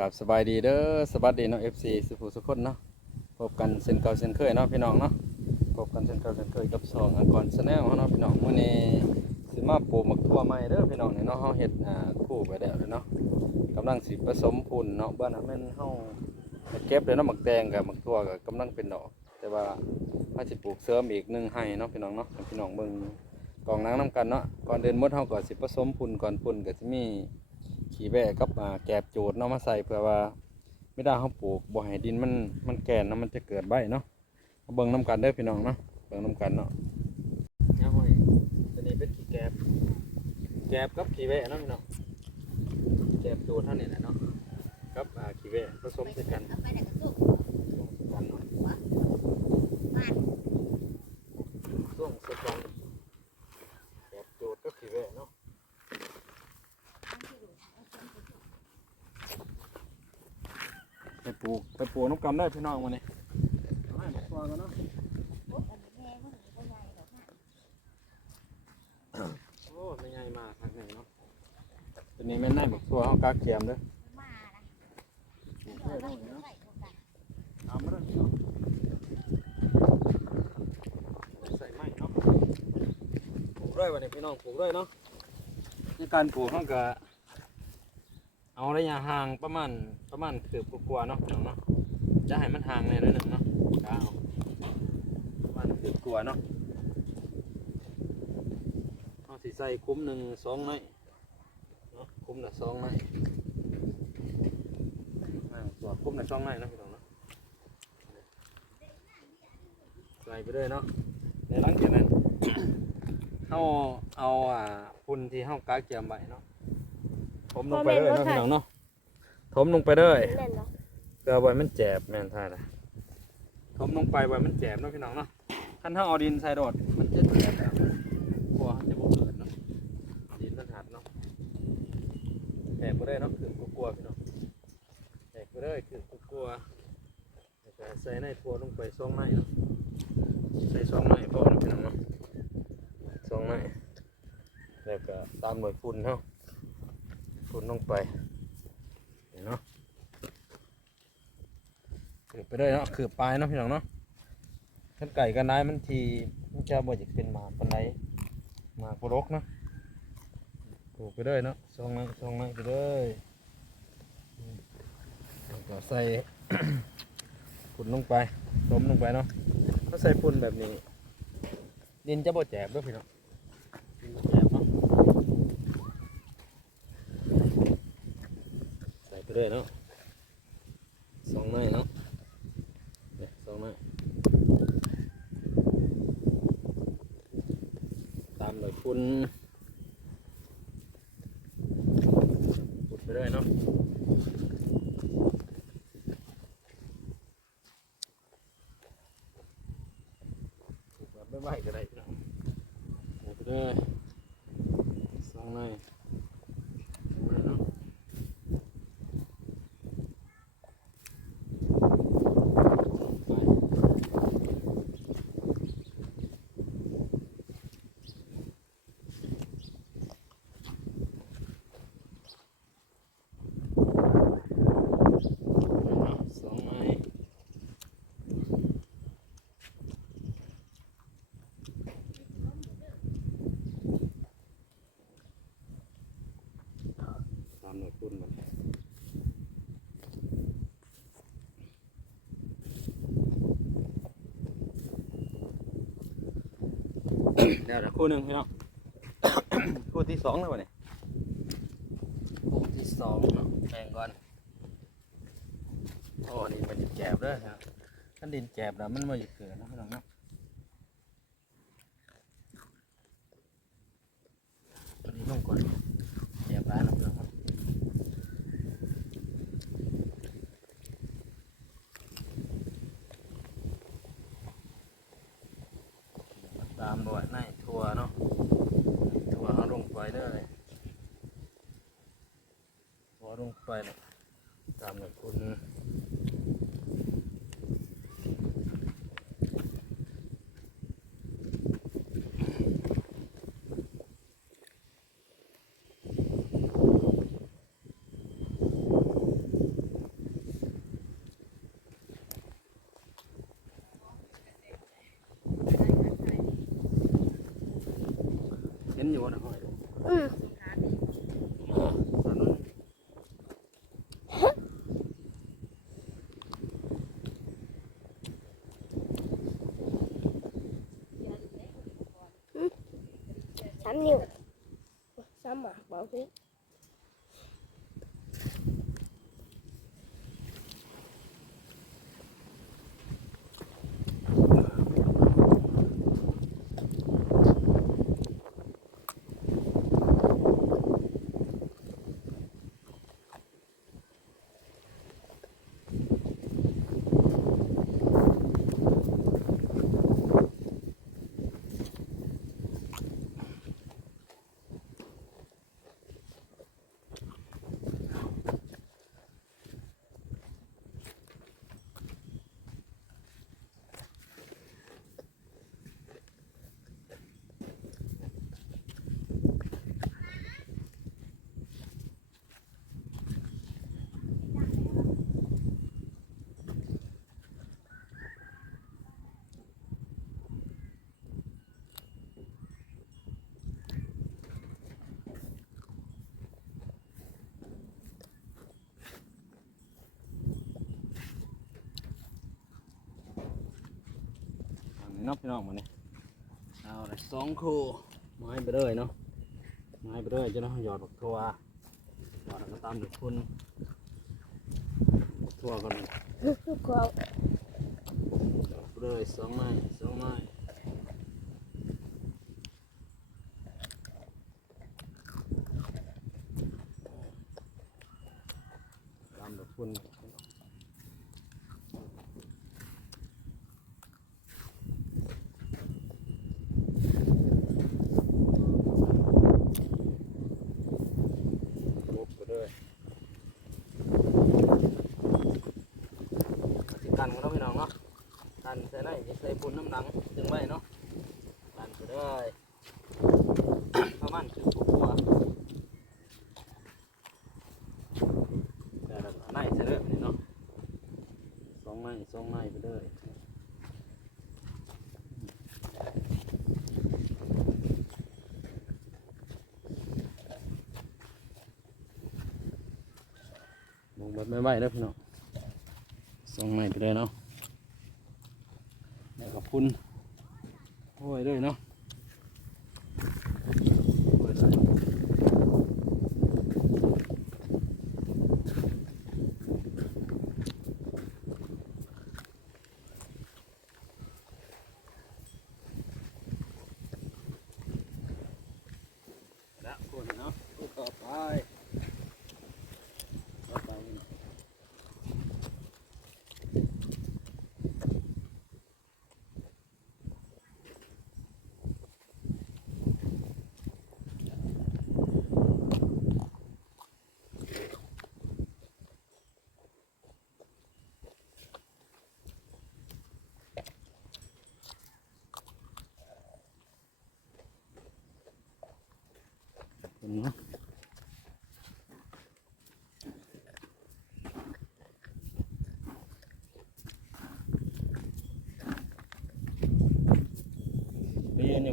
กับสบายดีเด้อสวัสดีเนาะ FC สุภูสุคนเนาะพบกันเส้นเก่าเส้นเคยเนาะพี่น้องเนาะพบกันเส้นเก่าเส้นเคยกับสองอังกรชาแนลเนาะพี่น้องมื้อนี้สิมาปลูกหมักทั่วใหม่เด้อพี่น้องเนาะเฮาเฮ็ดอ่าคู่ไปแล้วเนาะกำลังสิผสมพุ่นเนาะบ้านนั้นแม่นเฮาเก็บเลยเนาะหมักแตงกับหมักทั่วก็กำลังเป็นดอก แต่ว่าเฮาสิปลูกเสริมอีกหนึ่งให้เนาะพี่น้องเนาะพี่น้องเบิ่งกองน้ำน้ำกันเนาะก่อนเดินมดเฮาก็สิผสมพุ่นก่อนพุ่นก็สิมี ขี้แบะกับอ่าแกบโจดเนาะมาใส่เพื่อว่าไม่ได้เขาปลูกบ่ให้ดินมันมันแก่นเนาะมันจะเกิดใบเนาะเอาเบิ่งน้ำกันเด้อพี่น้องเนาะเบิ่งน้ำกันเนาะเนี่ยห้อยตัวนี้เป็นขี้แกบแกบกับขี้แบะเนาะพี่น้องแกบโจดเท่านี้แหละเนาะกับอ่าขี้แบะผสมใส่กันเอาไปไหนก็สู้ส่งใส่กันเนาะบ้านส่งใส่กันแกบโจดกับขี้แบะเนาะไป ปลูกไปปลูกน้ำกันได้อพี่น้องวันนี้เอาให้บอกตัวกันเนาะพวกอันนี้แม่ก็หนูก็ใหญ่หรอกนะโอ้ไม่ใหญ่มากครับนี่เนาะตัวนี้แม่นได้หมกตัวเขากาเกียมเด้อมาละปลูกเดี๋ยวได้เราด้วยเดี๋ยวเนาะใส่ตรงกันเอามาเด้อพี่น้องใส่ไม้เนาะปลูกด้วยวันนี้พี่น้องปลูกด้วยเนาะในการปลูกเขาก็เอาระยะห่างประมาณประมาณเกือบกว่าๆเนาะพี่น้องเนาะ จะให้มันห่างในอยหนึ่งเนาะกาเอาประมาณเกือบกว่าเนาะเอาสิใส่คุ้มหนึ่งสองไม้เนาะคุ้มละสองไม้อ่าตัวคุ้มในช่องในเนาะพี่น้องเนาะใส่ไปเลยเนาะในหลังจากนั้นเขาเอาอ่าพุ่นที่เขากาเกียมไว้เนาะถมลงไปเลยเนาะพี่น้องเนาะถมลงไปเลยแน่นเนาะเพื่อไว้มันแจบแม่นท่าละถมลงไปไว้มันแจบเนาะพี่น้องเนาะท่านถ้าเอาดินใส่โดดมันจะแจบแบบกลัวจะบ่เกิดเนาะดินมันหัดเนาะแจบก็ได้เนาะคือกลัวๆพี่น้องแตกไปเลยคือกลัวแล้วก็ใส่ในทัวลงไปสองไม้เนาะใส่สองไม้พอนะพี่น้องเนาะสองไม้แล้วก็ตามหน่วยฝุ่นเนาะฝุ่นลงไปเห็นเนาะ ขืบไปเลยเนาะขืบปลายเนาะพี่น้องเนาะขันไก่กันได้มันทีมันจะบ่อยากเป็นหมาปันไดหมากปลกเนาะปลูกไปเลยเนาะสองไม้สองไม้ไปเลยแล้วก็ใส่ฝุ่นลงไปต้มลงไปเนาะถ้าใส่ฝุ่นแบบนี้ ดินจะบ่แจบด้วยพี่น้องดินบ่แจบเนาะใส่ไปเลยเนาะสองไม้เนาะเนี่ยสองไม้ คุณมด้วยฝุ่นฝุ่นไปเลยเนาะ ปลูกแบบไม่ไหวก็ได้พี่น้องปลูกไปเลยสองในสองในเนาะไปสองใน ตามหน่วยคุณมันเดี๋ยวคู่หนึ่งพี่น้องคู่ที่สองแล้ววะเนี่ยคู่ที่สองเนาะแบ่งก่อนโอ้ดินมันแจบเด้วยครับถ้าดินแจบแล้วมันไม่เกิดนะพี่น้องนะตัวนี้ลงก่อนแจบร้านนะพี่น้องเนาะตามด้วยในทัวเนาะทัวเอาลงไปเลยทัวลงไปเลยตามกับคุณ บ่นะห้อยอืมสุขาดีอ่าตอนนั้นสามนิ้วสามหมากบอกพี่ นนี้เนาะพี่น้องมาเนี่ยเอาเลยสองคู่ไม้ไปเลยเนาะไม้ไปเลยจะเนาะหยอดบักทั่วหยอดแล้วก็ตามด้วยคุณบักทั่วก่อนเลยลูกเขาหยอดไปเลยสองไม้สองไม้ตามด้วยคุณลุกไปเลยสิกันก็ต้องพี่น้องเนาะ กั นใส่ไหนใส่ปุ่นน้ำหนังถึงไว้เนาะกันไปได้ประมาณคือตัวแต่ละไหนใส่เลยแบบนี้เนาะสองไม้สองไม้ไปเลยมองแบบไม่ไหวแล้วพี่น้องสองไม้ไปเลยเนาะ แล้วก็พุ่นโอ้ยด้วยเนาะโอ้ยใส่แล้วพุ่นเนาะพุ่นต่อไปต่อไปนี่ เนาะเรียนเนี่